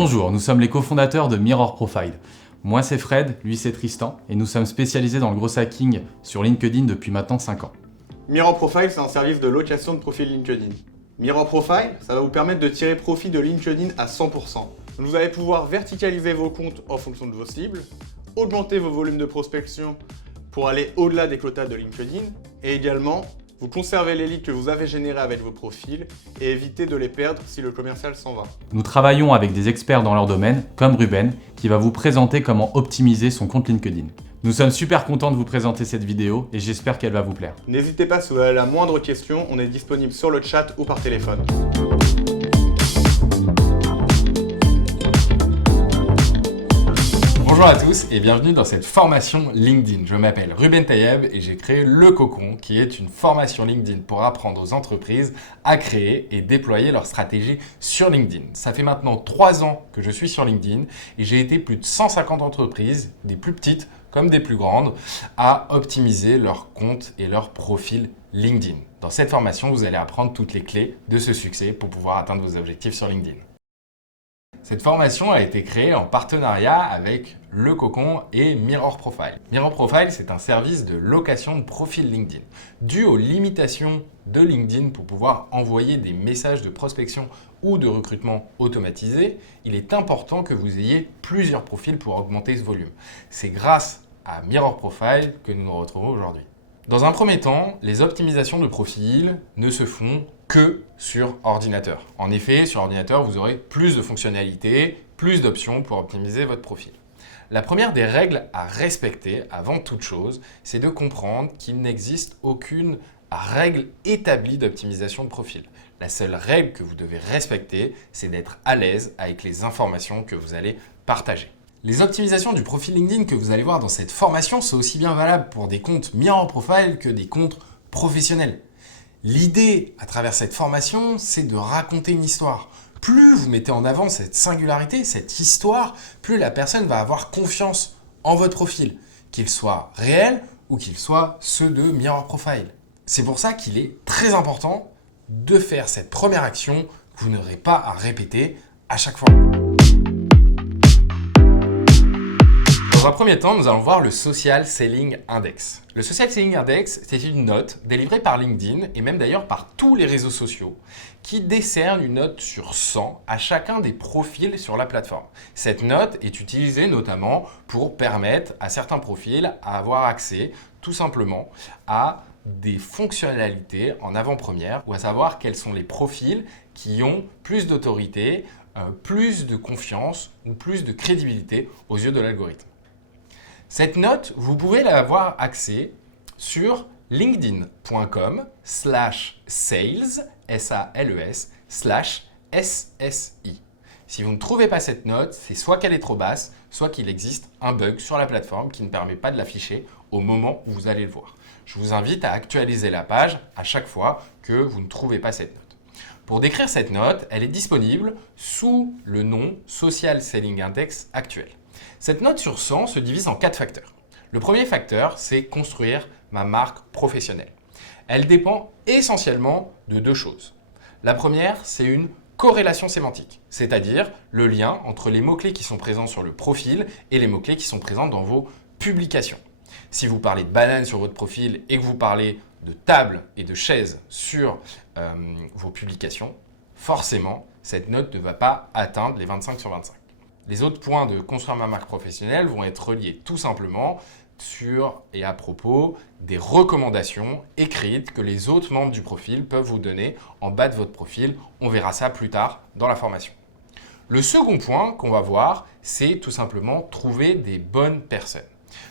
Bonjour, nous sommes les cofondateurs de Mirror Profile. Moi c'est Fred, lui c'est Tristan, et nous sommes spécialisés dans le gros hacking sur LinkedIn depuis maintenant 5 ans. Mirror Profile, c'est un service de location de profil LinkedIn. Mirror Profile, ça va vous permettre de tirer profit de LinkedIn à 100%. Vous allez pouvoir verticaliser vos comptes en fonction de vos cibles, augmenter vos volumes de prospection pour aller au-delà des quotas de LinkedIn, et également, vous conservez les leads que vous avez générés avec vos profils et éviter de les perdre si le commercial s'en va. Nous travaillons avec des experts dans leur domaine, comme Ruben, qui va vous présenter comment optimiser son compte LinkedIn. Nous sommes super contents de vous présenter cette vidéo et j'espère qu'elle va vous plaire. N'hésitez pas si vous avez la moindre question, on est disponible sur le chat ou par téléphone. Bonjour à tous et bienvenue dans cette formation LinkedIn. Je m'appelle Ruben Tayeb et j'ai créé Le Cocon, qui est une formation LinkedIn pour apprendre aux entreprises à créer et déployer leur stratégie sur LinkedIn. Ça fait maintenant 3 ans que je suis sur LinkedIn et j'ai aidé plus de 150 entreprises, des plus petites comme des plus grandes, à optimiser leur compte et leur profil LinkedIn. Dans cette formation, vous allez apprendre toutes les clés de ce succès pour pouvoir atteindre vos objectifs sur LinkedIn. Cette formation a été créée en partenariat avec Le Cocon et Mirror Profile. Mirror Profile, c'est un service de location de profil LinkedIn. Dû aux limitations de LinkedIn pour pouvoir envoyer des messages de prospection ou de recrutement automatisés, il est important que vous ayez plusieurs profils pour augmenter ce volume. C'est grâce à Mirror Profile que nous nous retrouvons aujourd'hui. Dans un premier temps, les optimisations de profil ne se font que sur ordinateur. En effet, sur ordinateur, vous aurez plus de fonctionnalités, plus d'options pour optimiser votre profil. La première des règles à respecter avant toute chose, c'est de comprendre qu'il n'existe aucune règle établie d'optimisation de profil. La seule règle que vous devez respecter, c'est d'être à l'aise avec les informations que vous allez partager. Les optimisations du profil LinkedIn que vous allez voir dans cette formation sont aussi bien valables pour des comptes Mirror Profile que des comptes professionnels. L'idée à travers cette formation, c'est de raconter une histoire. Plus vous mettez en avant cette singularité, cette histoire, plus la personne va avoir confiance en votre profil, qu'il soit réel ou qu'il soit ceux de Mirror Profile. C'est pour ça qu'il est très important de faire cette première action que vous n'aurez pas à répéter à chaque fois. Dans un premier temps, nous allons voir le Social Selling Index. Le Social Selling Index, c'est une note délivrée par LinkedIn et même d'ailleurs par tous les réseaux sociaux qui décerne une note sur 100 à chacun des profils sur la plateforme. Cette note est utilisée notamment pour permettre à certains profils à avoir accès tout simplement à des fonctionnalités en avant-première ou à savoir quels sont les profils qui ont plus d'autorité, plus de confiance ou plus de crédibilité aux yeux de l'algorithme. Cette note, vous pouvez l'avoir accès sur linkedin.com/sales, SALES/SSI. Si vous ne trouvez pas cette note, c'est soit qu'elle est trop basse, soit qu'il existe un bug sur la plateforme qui ne permet pas de l'afficher au moment où vous allez le voir. Je vous invite à actualiser la page à chaque fois que vous ne trouvez pas cette note. Pour décrire cette note, elle est disponible sous le nom Social Selling Index actuel. Cette note sur 100 se divise en 4 facteurs. Le premier facteur, c'est construire ma marque professionnelle. Elle dépend essentiellement de 2 choses. La première, c'est une corrélation sémantique, c'est-à-dire le lien entre les mots-clés qui sont présents sur le profil et les mots-clés qui sont présents dans vos publications. Si vous parlez de banane sur votre profil et que vous parlez de table et de chaise sur vos publications, forcément, cette note ne va pas atteindre les 25 sur 25. Les autres points de construire ma marque professionnelle vont être reliés tout simplement sur et à propos des recommandations écrites que les autres membres du profil peuvent vous donner en bas de votre profil. On verra ça plus tard dans la formation. Le second point qu'on va voir, c'est tout simplement trouver des bonnes personnes.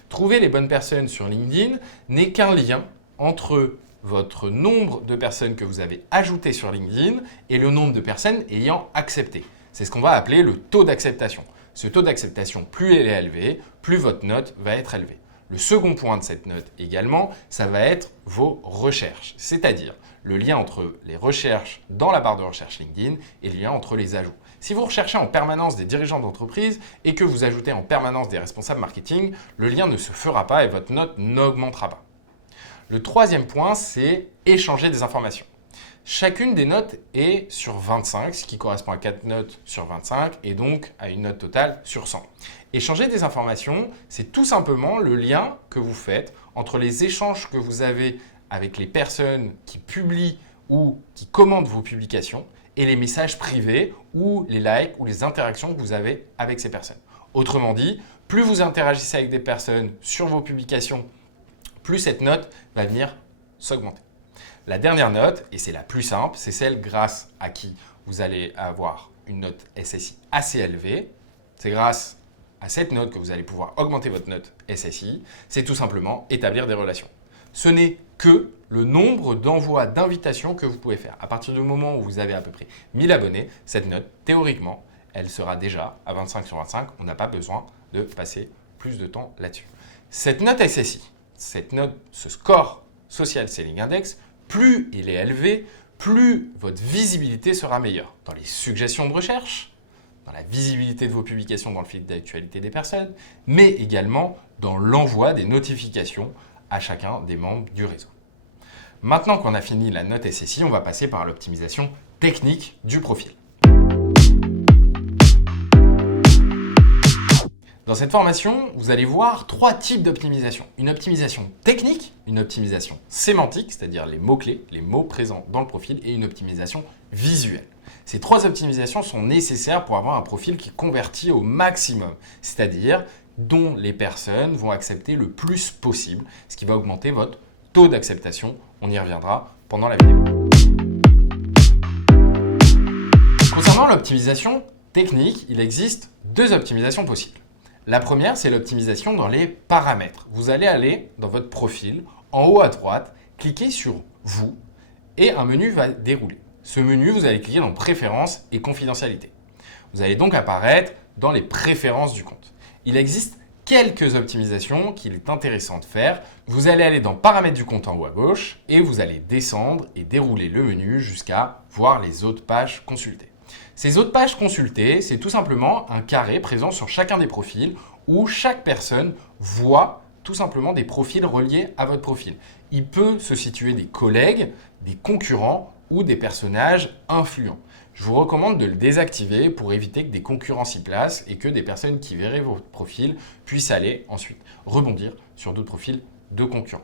Trouver les bonnes personnes sur LinkedIn n'est qu'un lien entre votre nombre de personnes que vous avez ajoutées sur LinkedIn et le nombre de personnes ayant accepté. C'est ce qu'on va appeler le taux d'acceptation. Ce taux d'acceptation, plus il est élevé, plus votre note va être élevée. Le second point de cette note également, ça va être vos recherches, c'est-à-dire le lien entre les recherches dans la barre de recherche LinkedIn et le lien entre les ajouts. Si vous recherchez en permanence des dirigeants d'entreprise et que vous ajoutez en permanence des responsables marketing, le lien ne se fera pas et votre note n'augmentera pas. Le troisième point, c'est échanger des informations. Chacune des notes est sur 25, ce qui correspond à 4 notes sur 25 et donc à une note totale sur 100. Échanger des informations, c'est tout simplement le lien que vous faites entre les échanges que vous avez avec les personnes qui publient ou qui commentent vos publications et les messages privés ou les likes ou les interactions que vous avez avec ces personnes. Autrement dit, plus vous interagissez avec des personnes sur vos publications, plus cette note va venir s'augmenter. La dernière note, et c'est la plus simple, c'est celle grâce à qui vous allez avoir une note SSI assez élevée. C'est grâce à cette note que vous allez pouvoir augmenter votre note SSI. C'est tout simplement établir des relations. Ce n'est que le nombre d'envois d'invitations que vous pouvez faire. À partir du moment où vous avez à peu près 1000 abonnés, cette note, théoriquement, elle sera déjà à 25 sur 25. On n'a pas besoin de passer plus de temps là-dessus. Cette note SSI, ce score Social Selling Index, plus il est élevé, plus votre visibilité sera meilleure. Dans les suggestions de recherche, dans la visibilité de vos publications dans le fil d'actualité des personnes, mais également dans l'envoi des notifications à chacun des membres du réseau. Maintenant qu'on a fini la note SSI, on va passer par l'optimisation technique du profil. Dans cette formation, vous allez voir 3 types d'optimisation. Une optimisation technique, une optimisation sémantique, c'est-à-dire les mots-clés, les mots présents dans le profil, et une optimisation visuelle. Ces 3 optimisations sont nécessaires pour avoir un profil qui convertit au maximum, c'est-à-dire dont les personnes vont accepter le plus possible, ce qui va augmenter votre taux d'acceptation. On y reviendra pendant la vidéo. Concernant l'optimisation technique, il existe 2 optimisations possibles. La première, c'est l'optimisation dans les paramètres. Vous allez aller dans votre profil, en haut à droite, cliquer sur « Vous » et un menu va dérouler. Ce menu, vous allez cliquer dans « Préférences et confidentialité ». Vous allez donc apparaître dans les préférences du compte. Il existe quelques optimisations qu'il est intéressant de faire. Vous allez aller dans « Paramètres du compte » en haut à gauche et vous allez descendre et dérouler le menu jusqu'à voir les autres pages consultées. Ces autres pages consultées, c'est tout simplement un carré présent sur chacun des profils où chaque personne voit tout simplement des profils reliés à votre profil. Il peut se situer des collègues, des concurrents ou des personnages influents. Je vous recommande de le désactiver pour éviter que des concurrents s'y placent et que des personnes qui verraient votre profil puissent aller ensuite rebondir sur d'autres profils de concurrents.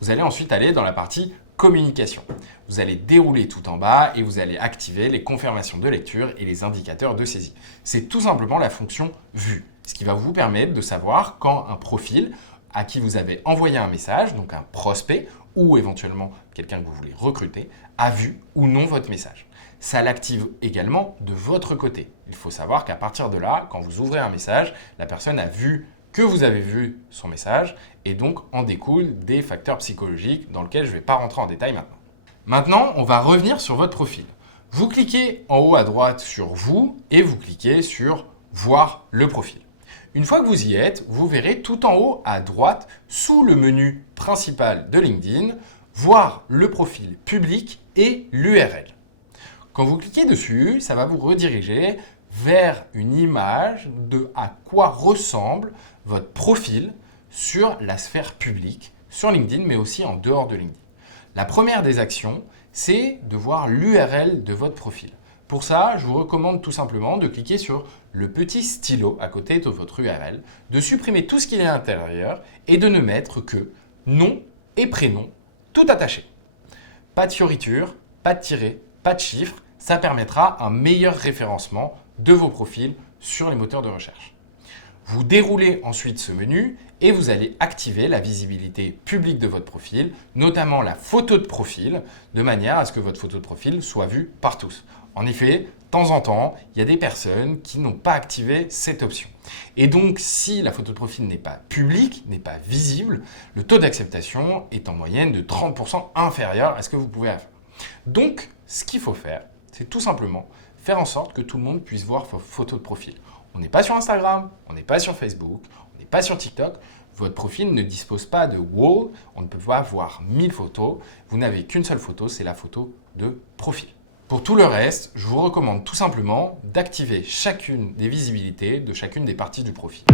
Vous allez ensuite aller dans la partie communication. Vous allez dérouler tout en bas et vous allez activer les confirmations de lecture et les indicateurs de saisie. C'est tout simplement la fonction vue, ce qui va vous permettre de savoir quand un profil à qui vous avez envoyé un message, donc un prospect ou éventuellement quelqu'un que vous voulez recruter, a vu ou non votre message. Ça l'active également de votre côté. Il faut savoir qu'à partir de là, quand vous ouvrez un message, la personne a vu que vous avez vu son message et donc en découlent des facteurs psychologiques dans lesquels je ne vais pas rentrer en détail maintenant. Maintenant, on va revenir sur votre profil. Vous cliquez en haut à droite sur « Vous » et vous cliquez sur « Voir le profil ». Une fois que vous y êtes, vous verrez tout en haut à droite, sous le menu principal de LinkedIn, « Voir le profil public » et l'URL. Quand vous cliquez dessus, ça va vous rediriger vers une image de à quoi ressemble votre profil sur la sphère publique, sur LinkedIn, mais aussi en dehors de LinkedIn. La première des actions, c'est de voir l'URL de votre profil. Pour ça, je vous recommande tout simplement de cliquer sur le petit stylo à côté de votre URL, de supprimer tout ce qui est à l'intérieur et de ne mettre que nom et prénom, tout attaché. Pas de fioriture, pas de tiret, pas de chiffres, ça permettra un meilleur référencement de vos profils sur les moteurs de recherche. Vous déroulez ensuite ce menu et vous allez activer la visibilité publique de votre profil, notamment la photo de profil, de manière à ce que votre photo de profil soit vue par tous. En effet, de temps en temps, il y a des personnes qui n'ont pas activé cette option. Et donc, si la photo de profil n'est pas publique, n'est pas visible, le taux d'acceptation est en moyenne de 30% inférieur à ce que vous pouvez faire. Donc, ce qu'il faut faire, c'est tout simplement faire en sorte que tout le monde puisse voir vos photos de profil. On n'est pas sur Instagram, on n'est pas sur Facebook, on n'est pas sur TikTok. Votre profil ne dispose pas de wall, on ne peut pas voir 1000 photos. Vous n'avez qu'une seule photo, c'est la photo de profil. Pour tout le reste, je vous recommande tout simplement d'activer chacune des visibilités de chacune des parties du profil.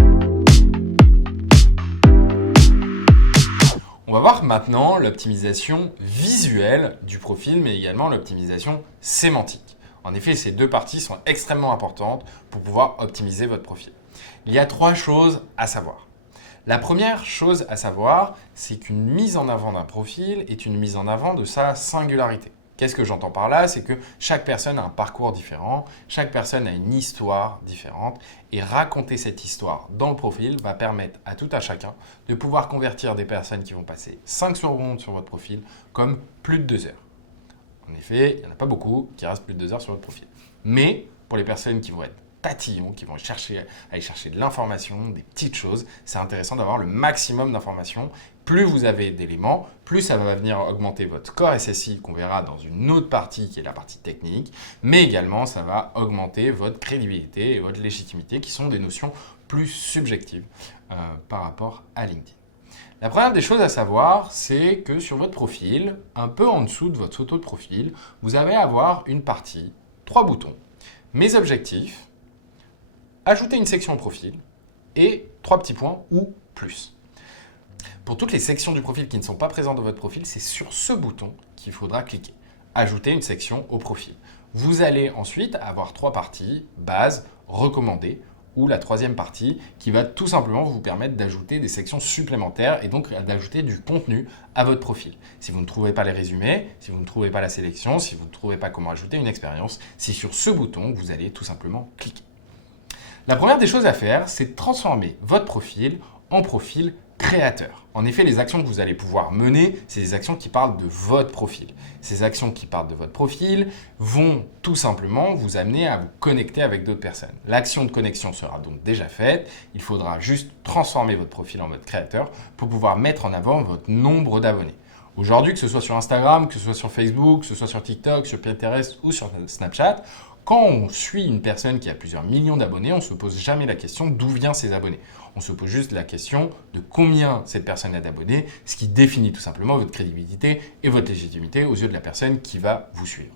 On va voir maintenant l'optimisation visuelle du profil, mais également l'optimisation sémantique. En effet, ces deux parties sont extrêmement importantes pour pouvoir optimiser votre profil. Il y a 3 choses à savoir. La première chose à savoir, c'est qu'une mise en avant d'un profil est une mise en avant de sa singularité. Qu'est-ce que j'entends par là? C'est que chaque personne a un parcours différent, chaque personne a une histoire différente et raconter cette histoire dans le profil va permettre à tout à chacun de pouvoir convertir des personnes qui vont passer 5 secondes sur votre profil comme plus de 2 heures. En effet, il n'y en a pas beaucoup qui restent plus de 2 heures sur votre profil. Mais pour les personnes qui vont être tatillons, qui vont aller chercher de l'information, des petites choses, c'est intéressant d'avoir le maximum d'informations. Plus vous avez d'éléments, plus ça va venir augmenter votre score SSI qu'on verra dans une autre partie qui est la partie technique, mais également ça va augmenter votre crédibilité et votre légitimité qui sont des notions plus subjectives par rapport à LinkedIn. La première des choses à savoir, c'est que sur votre profil, un peu en dessous de votre photo de profil, vous allez avoir une partie, 3 boutons, mes objectifs, ajouter une section au profil et 3 petits points ou plus. Pour toutes les sections du profil qui ne sont pas présentes dans votre profil, c'est sur ce bouton qu'il faudra cliquer. Ajouter une section au profil. Vous allez ensuite avoir 3 parties, base, recommandé, ou la 3e partie qui va tout simplement vous permettre d'ajouter des sections supplémentaires et donc d'ajouter du contenu à votre profil. Si vous ne trouvez pas les résumés, si vous ne trouvez pas la sélection, si vous ne trouvez pas comment ajouter une expérience, c'est sur ce bouton que vous allez tout simplement cliquer. La première des choses à faire, c'est de transformer votre profil en profil créateur. En effet, les actions que vous allez pouvoir mener, c'est des actions qui parlent de votre profil. Ces actions qui parlent de votre profil vont tout simplement vous amener à vous connecter avec d'autres personnes. L'action de connexion sera donc déjà faite. Il faudra juste transformer votre profil en mode créateur pour pouvoir mettre en avant votre nombre d'abonnés. Aujourd'hui, que ce soit sur Instagram, que ce soit sur Facebook, que ce soit sur TikTok, sur Pinterest ou sur Snapchat, quand on suit une personne qui a plusieurs millions d'abonnés, on ne se pose jamais la question d'où viennent ses abonnés. On se pose juste la question de combien cette personne a d'abonnés, ce qui définit tout simplement votre crédibilité et votre légitimité aux yeux de la personne qui va vous suivre.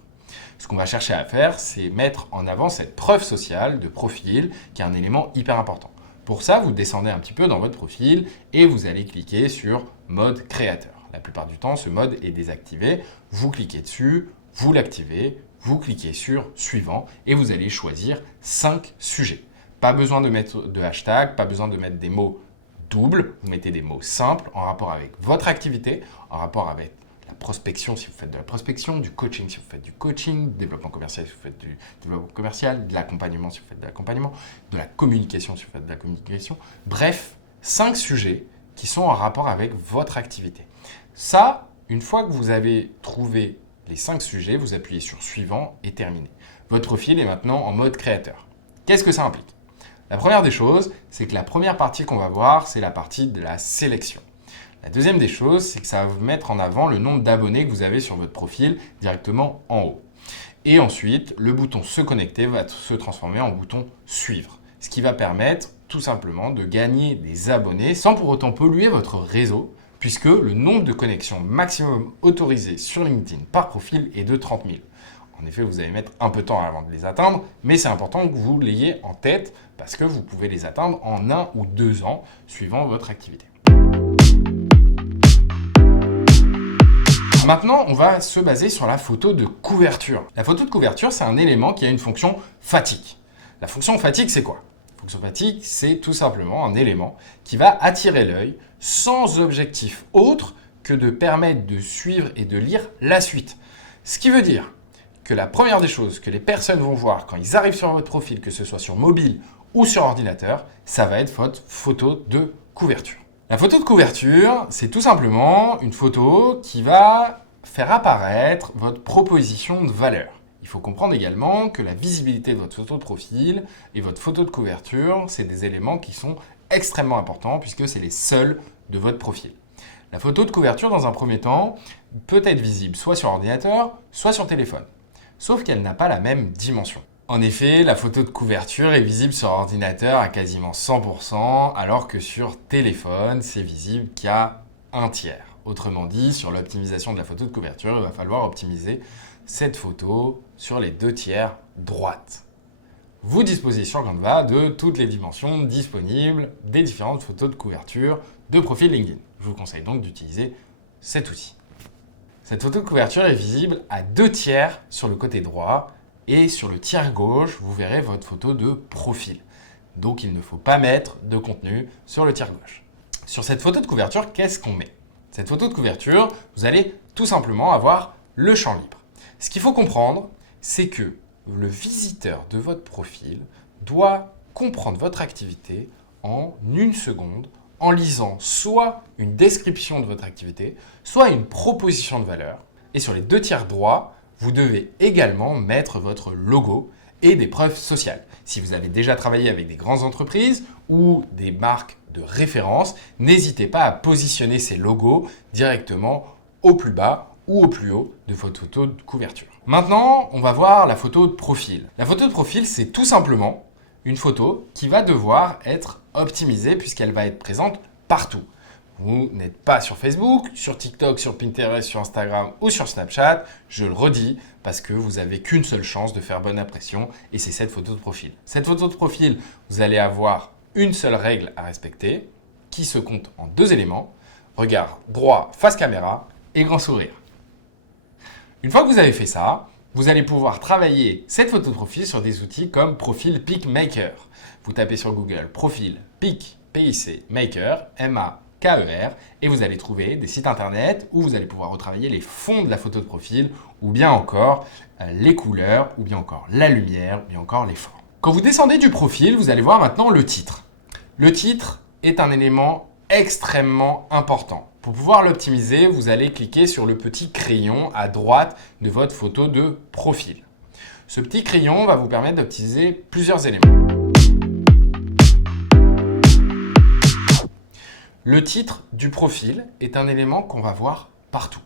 Ce qu'on va chercher à faire, c'est mettre en avant cette preuve sociale de profil qui est un élément hyper important. Pour ça, vous descendez un petit peu dans votre profil et vous allez cliquer sur mode créateur. La plupart du temps, ce mode est désactivé. Vous cliquez dessus, vous l'activez, vous cliquez sur suivant et vous allez choisir 5 sujets. Pas besoin de mettre de hashtag, pas besoin de mettre des mots doubles. Vous mettez des mots simples en rapport avec votre activité, en rapport avec la prospection si vous faites de la prospection, du coaching si vous faites du coaching, du développement commercial si vous faites du développement commercial, de l'accompagnement si vous faites de l'accompagnement, de la communication si vous faites de la communication. Bref, 5 sujets qui sont en rapport avec votre activité. Ça, une fois que vous avez trouvé les 5 sujets, vous appuyez sur suivant et terminé. Votre profil est maintenant en mode créateur. Qu'est-ce que ça implique? La première des choses, c'est que la première partie qu'on va voir, c'est la partie de la sélection. La deuxième des choses, c'est que ça va vous mettre en avant le nombre d'abonnés que vous avez sur votre profil directement en haut. Et ensuite, le bouton se connecter va se transformer en bouton suivre, ce qui va permettre tout simplement de gagner des abonnés sans pour autant polluer votre réseau, puisque le nombre de connexions maximum autorisées sur LinkedIn par profil est de 30 000. En effet, vous allez mettre un peu de temps avant de les atteindre, mais c'est important que vous l'ayez en tête parce que vous pouvez les atteindre en 1 ou 2 ans suivant votre activité. Maintenant, on va se baser sur la photo de couverture. La photo de couverture, c'est un élément qui a une fonction fatigue. La fonction fatigue, c'est quoi? La fonction fatigue, c'est tout simplement un élément qui va attirer l'œil sans objectif autre que de permettre de suivre et de lire la suite. Ce qui veut dire que la première des choses que les personnes vont voir quand ils arrivent sur votre profil, que ce soit sur mobile ou sur ordinateur, ça va être votre photo de couverture. La photo de couverture, c'est tout simplement une photo qui va faire apparaître votre proposition de valeur. Il faut comprendre également que la visibilité de votre photo de profil et votre photo de couverture, c'est des éléments qui sont extrêmement importants puisque c'est les seuls de votre profil. La photo de couverture, dans un premier temps, peut être visible soit sur ordinateur, soit sur téléphone. Sauf qu'elle n'a pas la même dimension. En effet, la photo de couverture est visible sur ordinateur à quasiment 100%, alors que sur téléphone, c'est visible qu'à 1/3. Autrement dit, sur l'optimisation de la photo de couverture, il va falloir optimiser cette photo sur les 2/3 droite. Vous disposez sur Canva de toutes les dimensions disponibles des différentes photos de couverture de profil LinkedIn. Je vous conseille donc d'utiliser cet outil. Cette photo de couverture est visible à 2/3 sur le côté droit et sur le tiers gauche, vous verrez votre photo de profil. Donc il ne faut pas mettre de contenu sur le tiers gauche. Sur cette photo de couverture, qu'est-ce qu'on met? Cette photo de couverture, vous allez tout simplement avoir le champ libre. Ce qu'il faut comprendre, c'est que le visiteur de votre profil doit comprendre votre activité en 1 seconde en lisant soit une description de votre activité, soit une proposition de valeur. Et sur les 2/3 droits, vous devez également mettre votre logo et des preuves sociales. Si vous avez déjà travaillé avec des grandes entreprises ou des marques de référence, n'hésitez pas à positionner ces logos directement au plus bas ou au plus haut de votre photo de couverture. Maintenant, on va voir la photo de profil. La photo de profil, c'est tout simplement une photo qui va devoir être optimisée puisqu'elle va être présente partout. Vous n'êtes pas sur Facebook, sur TikTok, sur Pinterest, sur Instagram ou sur Snapchat. Je le redis parce que vous n'avez qu'une seule chance de faire bonne impression et c'est cette photo de profil. Cette photo de profil, vous allez avoir une seule règle à respecter qui se compte en 2 éléments. Regard droit face caméra et grand sourire. Une fois que vous avez fait ça, vous allez pouvoir travailler cette photo de profil sur des outils comme Profil PicMaker. Vous tapez sur Google Profil Pic, P-I-C, Maker, M-A-K-E-R, et vous allez trouver des sites internet où vous allez pouvoir retravailler les fonds de la photo de profil, ou bien encore les couleurs, ou bien encore la lumière, ou bien encore les formes. Quand vous descendez du profil, vous allez voir maintenant le titre. Le titre est un élément extrêmement important. Pour pouvoir l'optimiser, vous allez cliquer sur le petit crayon à droite de votre photo de profil. Ce petit crayon va vous permettre d'optimiser plusieurs éléments. Le titre du profil est un élément qu'on va voir partout.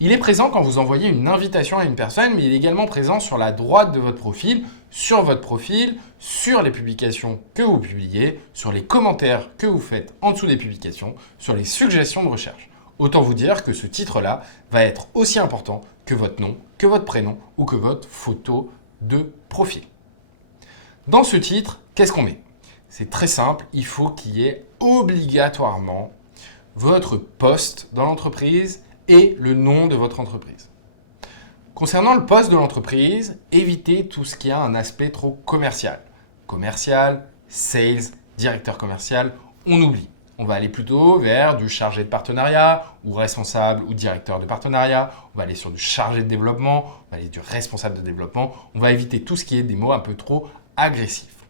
Il est présent quand vous envoyez une invitation à une personne, mais il est également présent sur la droite de votre profil, sur les publications que vous publiez, sur les commentaires que vous faites en dessous des publications, sur les suggestions de recherche. Autant vous dire que ce titre-là va être aussi important que votre nom, que votre prénom ou que votre photo de profil. Dans ce titre, qu'est-ce qu'on met? C'est très simple, il faut qu'il y ait obligatoirement votre poste dans l'entreprise et le nom de votre entreprise. Concernant le poste de l'entreprise, évitez tout ce qui a un aspect trop commercial. Commercial, sales, directeur commercial, on oublie. On va aller plutôt vers du chargé de partenariat ou responsable ou directeur de partenariat. On va aller sur du chargé de développement, on va aller du responsable de développement. On va éviter tout ce qui est des mots un peu trop agressifs.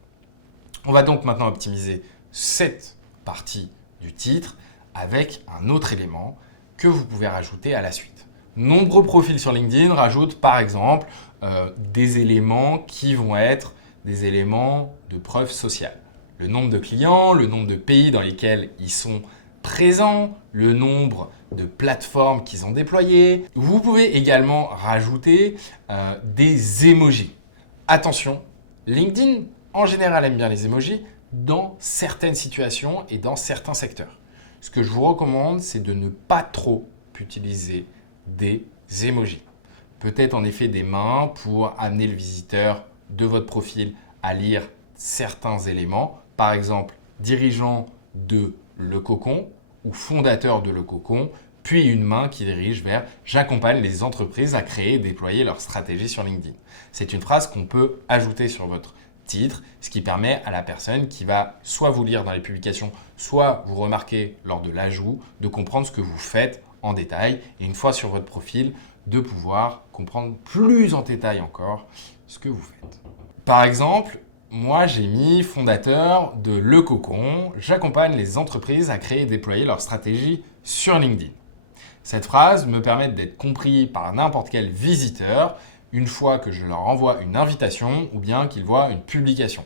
On va donc maintenant optimiser cette partie du titre avec un autre élément que vous pouvez rajouter à la suite. Nombreux profils sur LinkedIn rajoutent par exemple des éléments qui vont être des éléments de preuve sociale. Le nombre de clients, le nombre de pays dans lesquels ils sont présents, le nombre de plateformes qu'ils ont déployées. Vous pouvez également rajouter des emojis. Attention, LinkedIn en général aime bien les emojis dans certaines situations et dans certains secteurs. Ce que je vous recommande, c'est de ne pas trop utiliser des emojis. Peut-être en effet des mains pour amener le visiteur de votre profil à lire certains éléments. Par exemple, dirigeant de Le Cocon ou fondateur de Le Cocon, puis une main qui dirige vers « J'accompagne les entreprises à créer et déployer leur stratégie sur LinkedIn ». C'est une phrase qu'on peut ajouter sur votre titre, ce qui permet à la personne qui va soit vous lire dans les publications, soit vous remarquer lors de l'ajout, de comprendre ce que vous faites en détail et une fois sur votre profil, de pouvoir comprendre plus en détail encore ce que vous faites. Par exemple, moi j'ai mis fondateur de Le Cocon, j'accompagne les entreprises à créer et déployer leur stratégie sur LinkedIn. Cette phrase me permet d'être compris par n'importe quel visiteur une fois que je leur envoie une invitation ou bien qu'ils voient une publication.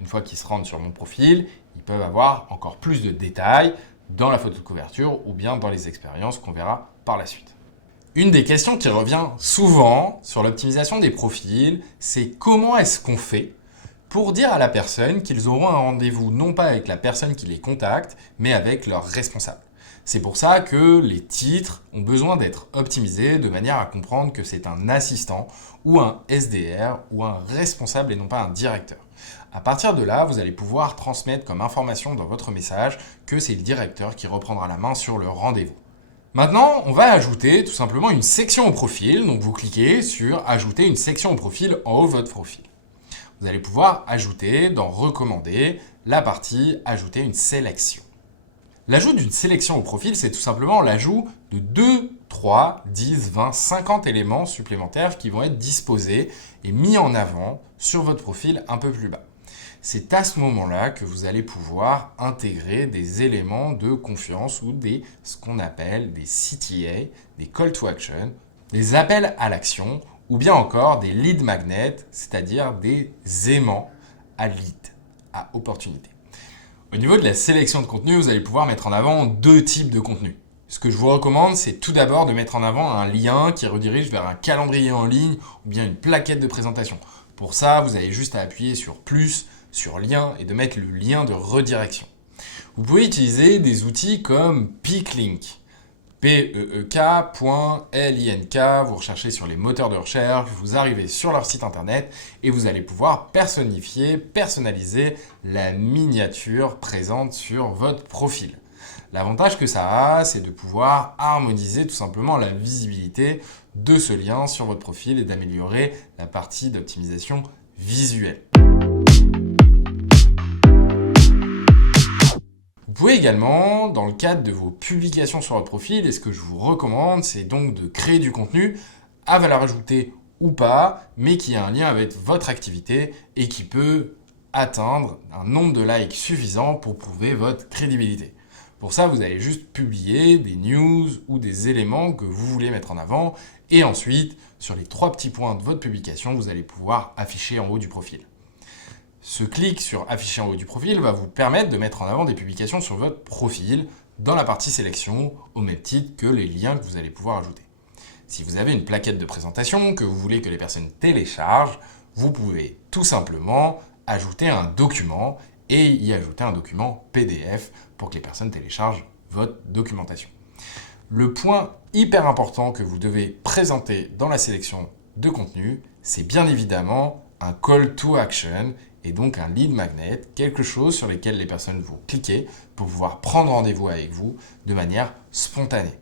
Une fois qu'ils se rendent sur mon profil, ils peuvent avoir encore plus de détails dans la photo de couverture ou bien dans les expériences qu'on verra par la suite. Une des questions qui revient souvent sur l'optimisation des profils, c'est comment est-ce qu'on fait pour dire à la personne qu'ils auront un rendez-vous non pas avec la personne qui les contacte, mais avec leur responsable. C'est pour ça que les titres ont besoin d'être optimisés de manière à comprendre que c'est un assistant ou un SDR ou un responsable et non pas un directeur. À partir de là, vous allez pouvoir transmettre comme information dans votre message que c'est le directeur qui reprendra la main sur le rendez-vous. Maintenant, on va ajouter tout simplement une section au profil. Donc vous cliquez sur « Ajouter une section au profil » en haut de votre profil. Vous allez pouvoir ajouter dans « Recommander » la partie « Ajouter une sélection ». L'ajout d'une sélection au profil, c'est tout simplement l'ajout de 2, 3, 10, 20, 50 éléments supplémentaires qui vont être disposés et mis en avant sur votre profil un peu plus bas. C'est à ce moment-là que vous allez pouvoir intégrer des éléments de confiance ou ce qu'on appelle des CTA, des Call to Action, des appels à l'action ou bien encore des lead magnets, c'est-à-dire des aimants à lead, à opportunité. Au niveau de la sélection de contenu, vous allez pouvoir mettre en avant 2 types de contenu. Ce que je vous recommande, c'est tout d'abord de mettre en avant un lien qui redirige vers un calendrier en ligne ou bien une plaquette de présentation. Pour ça, vous avez juste à appuyer sur plus, sur lien et de mettre le lien de redirection. Vous pouvez utiliser des outils comme PeakLink. PEEK.link, vous recherchez sur les moteurs de recherche, vous arrivez sur leur site internet et vous allez pouvoir personnaliser la miniature présente sur votre profil. L'avantage que ça a, c'est de pouvoir harmoniser tout simplement la visibilité de ce lien sur votre profil et d'améliorer la partie d'optimisation visuelle. Vous pouvez également, dans le cadre de vos publications sur votre profil, et ce que je vous recommande, c'est donc de créer du contenu à valeur ajoutée ou pas, mais qui a un lien avec votre activité et qui peut atteindre un nombre de likes suffisant pour prouver votre crédibilité. Pour ça, vous allez juste publier des news ou des éléments que vous voulez mettre en avant et ensuite, sur les 3 petits points de votre publication, vous allez pouvoir afficher en haut du profil. Ce clic sur afficher en haut du profil va vous permettre de mettre en avant des publications sur votre profil dans la partie sélection au même titre que les liens que vous allez pouvoir ajouter. Si vous avez une plaquette de présentation que vous voulez que les personnes téléchargent, vous pouvez tout simplement ajouter un document et y ajouter un document PDF pour que les personnes téléchargent votre documentation. Le point hyper important que vous devez présenter dans la sélection de contenu, c'est bien évidemment un call to action et donc un lead magnet, quelque chose sur lequel les personnes vont cliquer pour pouvoir prendre rendez-vous avec vous de manière spontanée.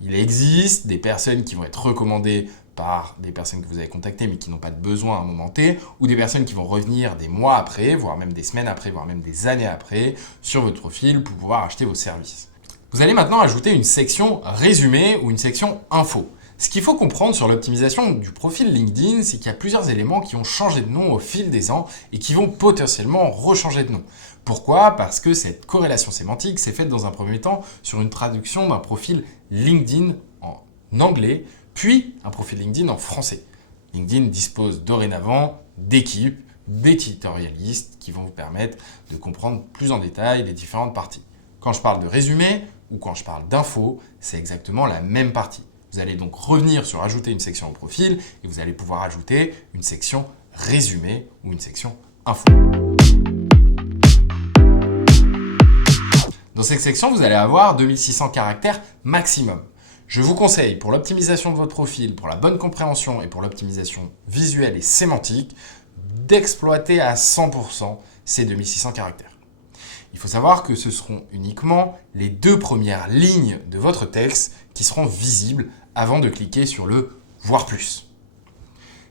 Il existe des personnes qui vont être recommandées par des personnes que vous avez contactées mais qui n'ont pas de besoin à un moment T, ou des personnes qui vont revenir des mois après, voire même des semaines après, voire même des années après, sur votre profil pour pouvoir acheter vos services. Vous allez maintenant ajouter une section résumé ou une section info. Ce qu'il faut comprendre sur l'optimisation du profil LinkedIn, c'est qu'il y a plusieurs éléments qui ont changé de nom au fil des ans et qui vont potentiellement rechanger de nom. Pourquoi ? Parce que cette corrélation sémantique s'est faite dans un premier temps sur une traduction d'un profil LinkedIn en anglais, puis un profil LinkedIn en français. LinkedIn dispose dorénavant d'équipes, d'éditorialistes qui vont vous permettre de comprendre plus en détail les différentes parties. Quand je parle de résumé ou quand je parle d'info, c'est exactement la même partie. Vous allez donc revenir sur ajouter une section au profil et vous allez pouvoir ajouter une section résumé ou une section info. Dans cette section, vous allez avoir 2600 caractères maximum. Je vous conseille, pour l'optimisation de votre profil, pour la bonne compréhension et pour l'optimisation visuelle et sémantique, d'exploiter à 100% ces 2600 caractères. Il faut savoir que ce seront uniquement les 2 premières lignes de votre texte qui seront visibles avant de cliquer sur le « Voir plus ».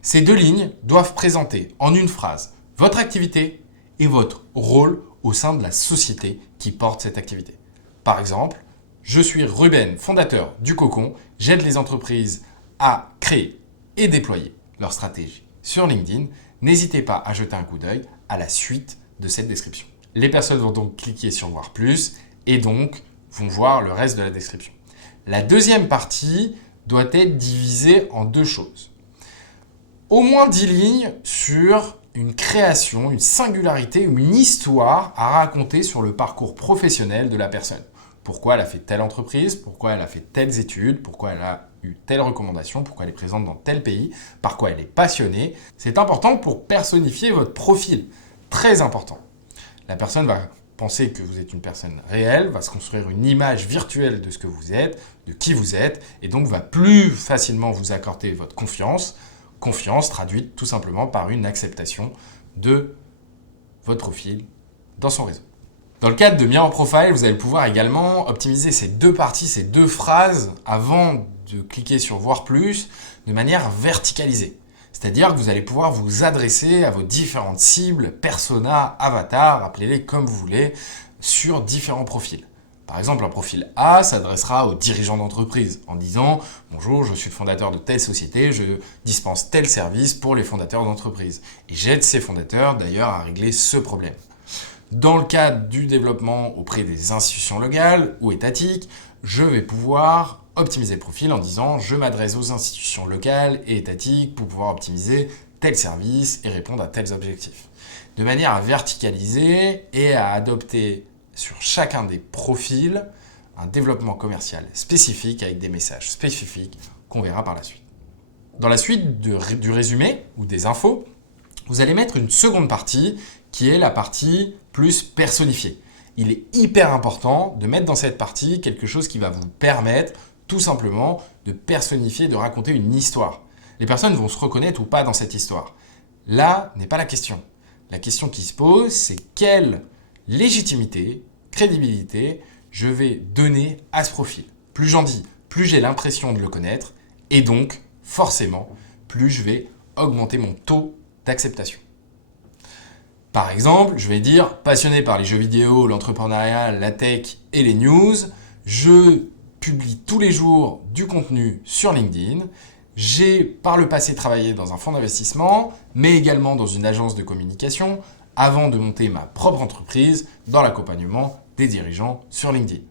Ces 2 lignes doivent présenter en une phrase votre activité et votre rôle au sein de la société qui porte cette activité. Par exemple, je suis Ruben, fondateur du Cocon, j'aide les entreprises à créer et déployer leur stratégie sur LinkedIn. N'hésitez pas à jeter un coup d'œil à la suite de cette description. Les personnes vont donc cliquer sur Voir plus et donc vont voir le reste de la description. La deuxième partie doit être divisée en 2 choses. Au moins 10 lignes sur une création, une singularité ou une histoire à raconter sur le parcours professionnel de la personne. Pourquoi elle a fait telle entreprise, pourquoi elle a fait telles études, pourquoi elle a eu telle recommandation, pourquoi elle est présente dans tel pays, par quoi elle est passionnée. C'est important pour personnifier votre profil. Très important. La personne va penser que vous êtes une personne réelle, va se construire une image virtuelle de ce que vous êtes, de qui vous êtes, et donc va plus facilement vous accorder votre confiance. Confiance traduite tout simplement par une acceptation de votre profil dans son réseau. Dans le cadre de Mirror Profile, vous allez pouvoir également optimiser ces deux parties, ces deux phrases avant de cliquer sur Voir plus de manière verticalisée. C'est-à-dire que vous allez pouvoir vous adresser à vos différentes cibles, personas, avatars, appelez-les comme vous voulez, sur différents profils. Par exemple, un profil A s'adressera aux dirigeants d'entreprise en disant « Bonjour, je suis le fondateur de telle société, je dispense tel service pour les fondateurs d'entreprise. Et j'aide ces fondateurs d'ailleurs à régler ce problème. » Dans le cadre du développement auprès des institutions locales ou étatiques, je vais pouvoir optimiser le profil en disant « Je m'adresse aux institutions locales et étatiques pour pouvoir optimiser tel service et répondre à tels objectifs. » De manière à verticaliser et à adopter sur chacun des profils un développement commercial spécifique avec des messages spécifiques qu'on verra par la suite. Dans la suite du résumé ou des infos, vous allez mettre une seconde partie qui est la partie plus personnifiée. Il est hyper important de mettre dans cette partie quelque chose qui va vous permettre tout simplement de personnifier, de raconter une histoire. Les personnes vont se reconnaître ou pas dans cette histoire. Là n'est pas la question. La question qui se pose, c'est quelle légitimité, crédibilité, je vais donner à ce profil. Plus j'en dis, plus j'ai l'impression de le connaître, et donc, forcément, plus je vais augmenter mon taux d'acceptation. Par exemple, je vais dire, passionné par les jeux vidéo, l'entrepreneuriat, la tech et les news, je publie tous les jours du contenu sur LinkedIn. J'ai par le passé travaillé dans un fonds d'investissement, mais également dans une agence de communication, avant de monter ma propre entreprise dans l'accompagnement des dirigeants sur LinkedIn.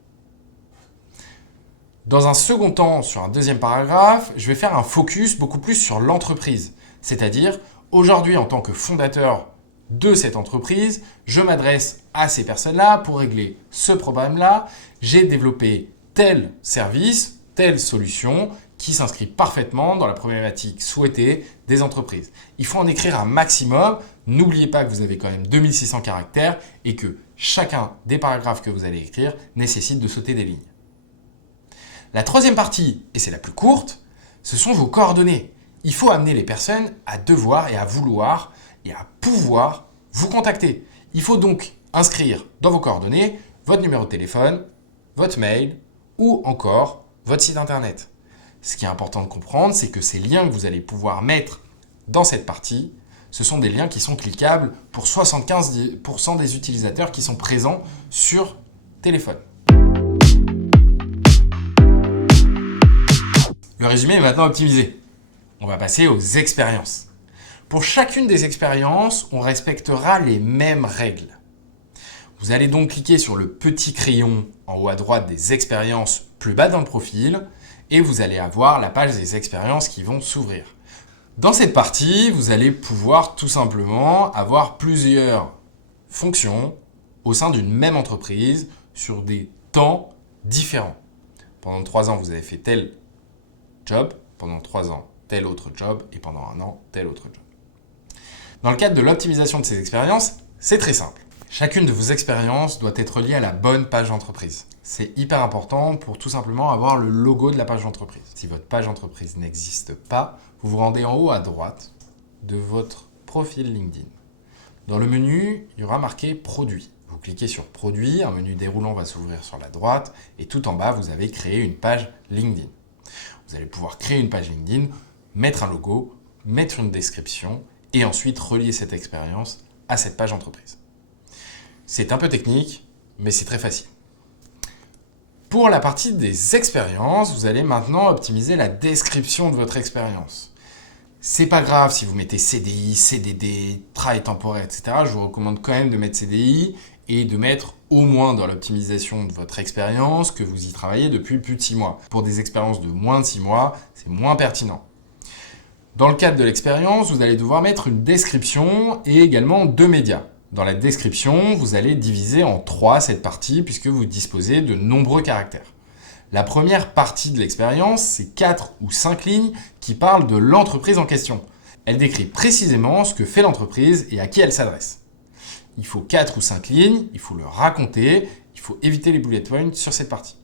Dans un second temps, sur un deuxième paragraphe, je vais faire un focus beaucoup plus sur l'entreprise. C'est-à-dire, aujourd'hui, en tant que fondateur de cette entreprise, je m'adresse à ces personnes-là pour régler ce problème-là. J'ai développé tel service, telle solution qui s'inscrit parfaitement dans la problématique souhaitée des entreprises. Il faut en écrire un maximum. N'oubliez pas que vous avez quand même 2600 caractères et que chacun des paragraphes que vous allez écrire nécessite de sauter des lignes. La troisième partie, et c'est la plus courte, ce sont vos coordonnées. Il faut amener les personnes à devoir et à vouloir et à pouvoir vous contacter. Il faut donc inscrire dans vos coordonnées votre numéro de téléphone, votre mail ou encore votre site internet. Ce qui est important de comprendre, c'est que ces liens que vous allez pouvoir mettre dans cette partie, ce sont des liens qui sont cliquables pour 75% des utilisateurs qui sont présents sur téléphone. Le résumé est maintenant optimisé. On va passer aux expériences. Pour chacune des expériences, on respectera les mêmes règles. Vous allez donc cliquer sur le petit crayon en haut à droite des expériences plus bas dans le profil et vous allez avoir la page des expériences qui vont s'ouvrir. Dans cette partie, vous allez pouvoir tout simplement avoir plusieurs fonctions au sein d'une même entreprise sur des temps différents. Pendant 3 ans, vous avez fait tel job, pendant 3 ans, tel autre job et pendant 1 an, tel autre job. Dans le cadre de l'optimisation de ces expériences, c'est très simple. Chacune de vos expériences doit être liée à la bonne page d'entreprise. C'est hyper important pour tout simplement avoir le logo de la page d'entreprise. Si votre page d'entreprise n'existe pas, vous vous rendez en haut à droite de votre profil LinkedIn. Dans le menu, il y aura marqué « Produits ». Vous cliquez sur « Produits », un menu déroulant va s'ouvrir sur la droite et tout en bas, vous avez créé une page LinkedIn. Vous allez pouvoir créer une page LinkedIn, mettre un logo, mettre une description et ensuite relier cette expérience à cette page d'entreprise. C'est un peu technique, mais c'est très facile. Pour la partie des expériences, vous allez maintenant optimiser la description de votre expérience. C'est pas grave si vous mettez CDI, CDD, travail temporaire, etc. Je vous recommande quand même de mettre CDI et de mettre au moins dans l'optimisation de votre expérience que vous y travaillez depuis plus de 6 mois. Pour des expériences de moins de 6 mois, c'est moins pertinent. Dans le cadre de l'expérience, vous allez devoir mettre une description et également 2 médias. Dans la description, vous allez diviser en 3 cette partie puisque vous disposez de nombreux caractères. La première partie de l'expérience, c'est 4 ou 5 lignes qui parlent de l'entreprise en question. Elle décrit précisément ce que fait l'entreprise et à qui elle s'adresse. Il faut 4 ou 5 lignes, il faut le raconter, il faut éviter les bullet points sur cette partie.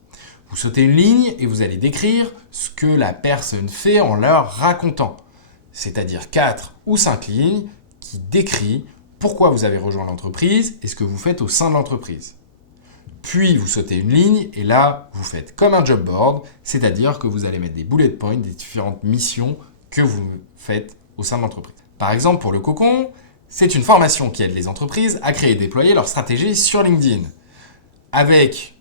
Vous sautez une ligne et vous allez décrire ce que la personne fait en leur racontant. C'est-à-dire 4 ou 5 lignes qui décrit pourquoi vous avez rejoint l'entreprise et ce que vous faites au sein de l'entreprise. Puis vous sautez une ligne et là, vous faites comme un job board, c'est-à-dire que vous allez mettre des bullet points des différentes missions que vous faites au sein de l'entreprise. Par exemple, pour le cocon, c'est une formation qui aide les entreprises à créer et déployer leur stratégie sur LinkedIn. Avec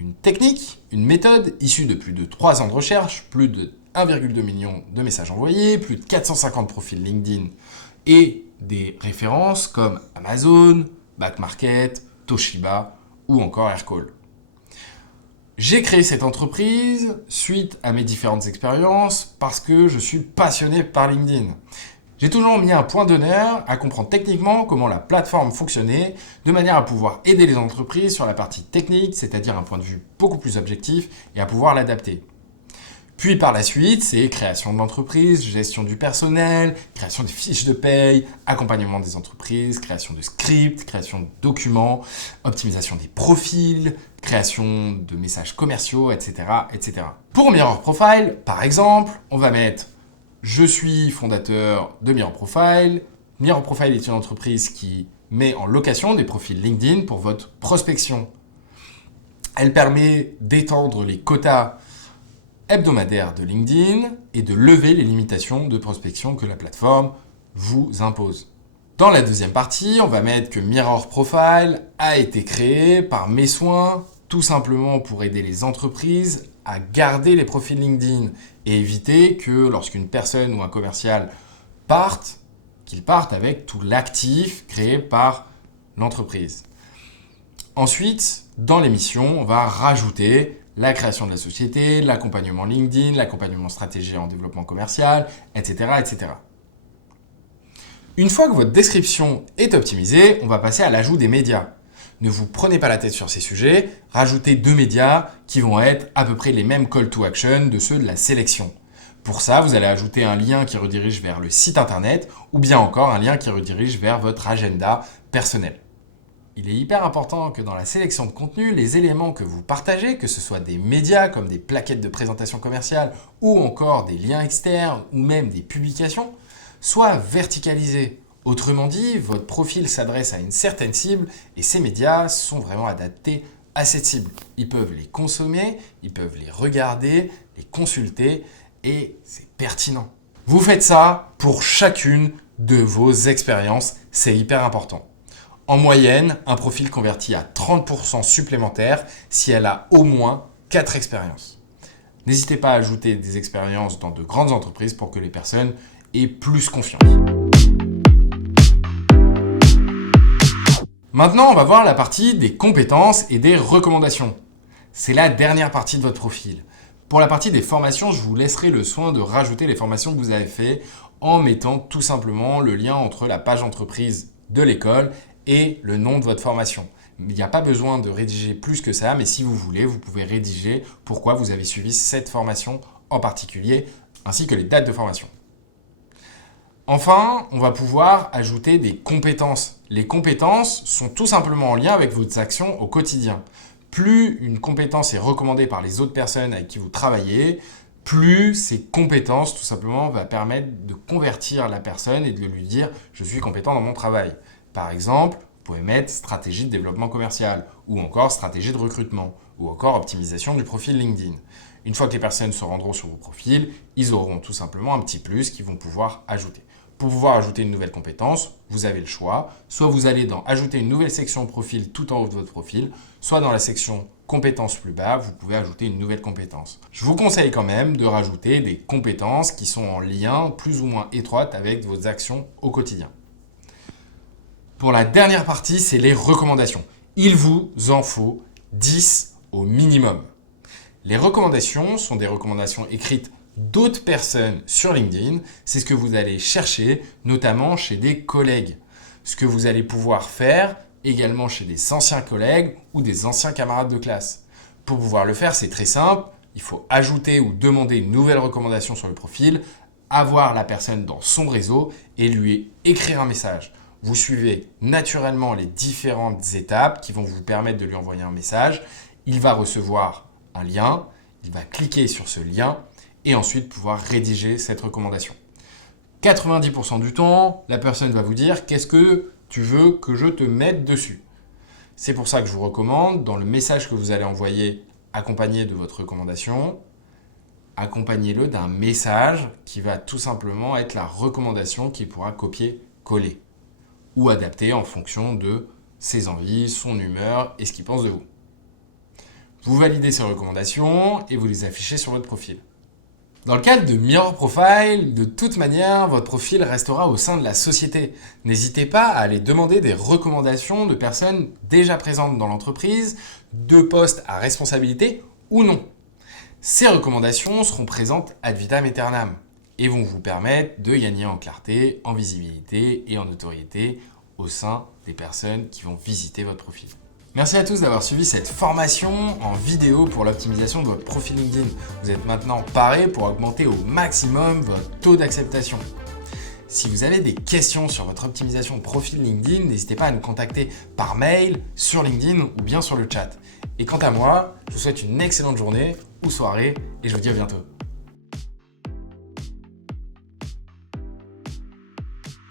une technique, une méthode issue de plus de 3 ans de recherche, plus de 1,2 million de messages envoyés, plus de 450 profils LinkedIn et des références comme Amazon, Backmarket, Toshiba ou encore Aircall. J'ai créé cette entreprise suite à mes différentes expériences parce que je suis passionné par LinkedIn. J'ai toujours mis un point d'honneur à comprendre techniquement comment la plateforme fonctionnait de manière à pouvoir aider les entreprises sur la partie technique, c'est-à-dire un point de vue beaucoup plus objectif et à pouvoir l'adapter. Puis par la suite, c'est création de l'entreprise, gestion du personnel, création des fiches de paye, accompagnement des entreprises, création de scripts, création de documents, optimisation des profils, création de messages commerciaux, etc., etc. Pour Mirror Profile, par exemple, on va mettre « Je suis fondateur de Mirror Profile ». Mirror Profile est une entreprise qui met en location des profils LinkedIn pour votre prospection. Elle permet d'étendre les quotas hebdomadaire de LinkedIn et de lever les limitations de prospection que la plateforme vous impose. Dans la deuxième partie, on va mettre que Mirror Profile a été créé par mes soins, tout simplement pour aider les entreprises à garder les profils LinkedIn et éviter que lorsqu'une personne ou un commercial qu'ils partent avec tout l'actif créé par l'entreprise. Ensuite, dans l'émission, on va rajouter la création de la société, l'accompagnement LinkedIn, l'accompagnement stratégie en développement commercial, etc., etc. Une fois que votre description est optimisée, on va passer à l'ajout des médias. Ne vous prenez pas la tête sur ces sujets, rajoutez 2 médias qui vont être à peu près les mêmes call to action de ceux de la sélection. Pour ça, vous allez ajouter un lien qui redirige vers le site internet ou bien encore un lien qui redirige vers votre agenda personnel. Il est hyper important que dans la sélection de contenu, les éléments que vous partagez, que ce soit des médias comme des plaquettes de présentation commerciale ou encore des liens externes ou même des publications, soient verticalisés. Autrement dit, votre profil s'adresse à une certaine cible et ces médias sont vraiment adaptés à cette cible. Ils peuvent les consommer, ils peuvent les regarder, les consulter et c'est pertinent. Vous faites ça pour chacune de vos expériences, c'est hyper important. En moyenne, un profil convertit à 30% supplémentaire si elle a au moins 4 expériences. N'hésitez pas à ajouter des expériences dans de grandes entreprises pour que les personnes aient plus confiance. Maintenant, on va voir la partie des compétences et des recommandations. C'est la dernière partie de votre profil. Pour la partie des formations, je vous laisserai le soin de rajouter les formations que vous avez faites en mettant tout simplement le lien entre la page entreprise de l'école et le nom de votre formation. Il n'y a pas besoin de rédiger plus que ça, mais si vous voulez, vous pouvez rédiger pourquoi vous avez suivi cette formation en particulier, ainsi que les dates de formation. Enfin, on va pouvoir ajouter des compétences. Les compétences sont tout simplement en lien avec vos actions au quotidien. Plus une compétence est recommandée par les autres personnes avec qui vous travaillez, plus ces compétences, tout simplement, va permettre de convertir la personne et de lui dire « je suis compétent dans mon travail ». Par exemple, vous pouvez mettre stratégie de développement commercial ou encore stratégie de recrutement ou encore optimisation du profil LinkedIn. Une fois que les personnes se rendront sur vos profils, ils auront tout simplement un petit plus qu'ils vont pouvoir ajouter. Pour pouvoir ajouter une nouvelle compétence, vous avez le choix. Soit vous allez dans ajouter une nouvelle section profil tout en haut de votre profil, soit dans la section compétences plus bas, vous pouvez ajouter une nouvelle compétence. Je vous conseille quand même de rajouter des compétences qui sont en lien plus ou moins étroit avec vos actions au quotidien. Pour la dernière partie, c'est les recommandations. Il vous en faut 10 au minimum. Les recommandations sont des recommandations écrites d'autres personnes sur LinkedIn. C'est ce que vous allez chercher, notamment chez des collègues. Ce que vous allez pouvoir faire également chez des anciens collègues ou des anciens camarades de classe. Pour pouvoir le faire, c'est très simple. Il faut ajouter ou demander une nouvelle recommandation sur le profil, avoir la personne dans son réseau et lui écrire un message. Vous suivez naturellement les différentes étapes qui vont vous permettre de lui envoyer un message. Il va recevoir un lien, il va cliquer sur ce lien et ensuite pouvoir rédiger cette recommandation. 90% du temps, la personne va vous dire « Qu'est-ce que tu veux que je te mette dessus ?» C'est pour ça que je vous recommande, dans le message que vous allez envoyer accompagné de votre recommandation, accompagnez-le d'un message qui va tout simplement être la recommandation qu'il pourra copier-coller ou adapter en fonction de ses envies, son humeur et ce qu'il pense de vous. Vous validez ces recommandations et vous les affichez sur votre profil. Dans le cadre de Mirror Profile, de toute manière, votre profil restera au sein de la société. N'hésitez pas à aller demander des recommandations de personnes déjà présentes dans l'entreprise, de postes à responsabilité ou non. Ces recommandations seront présentes ad vitam aeternam et vont vous permettre de gagner en clarté, en visibilité et en notoriété au sein des personnes qui vont visiter votre profil. Merci à tous d'avoir suivi cette formation en vidéo pour l'optimisation de votre profil LinkedIn. Vous êtes maintenant paré pour augmenter au maximum votre taux d'acceptation. Si vous avez des questions sur votre optimisation de profil LinkedIn, n'hésitez pas à nous contacter par mail, sur LinkedIn ou bien sur le chat. Et quant à moi, je vous souhaite une excellente journée ou soirée et je vous dis à bientôt.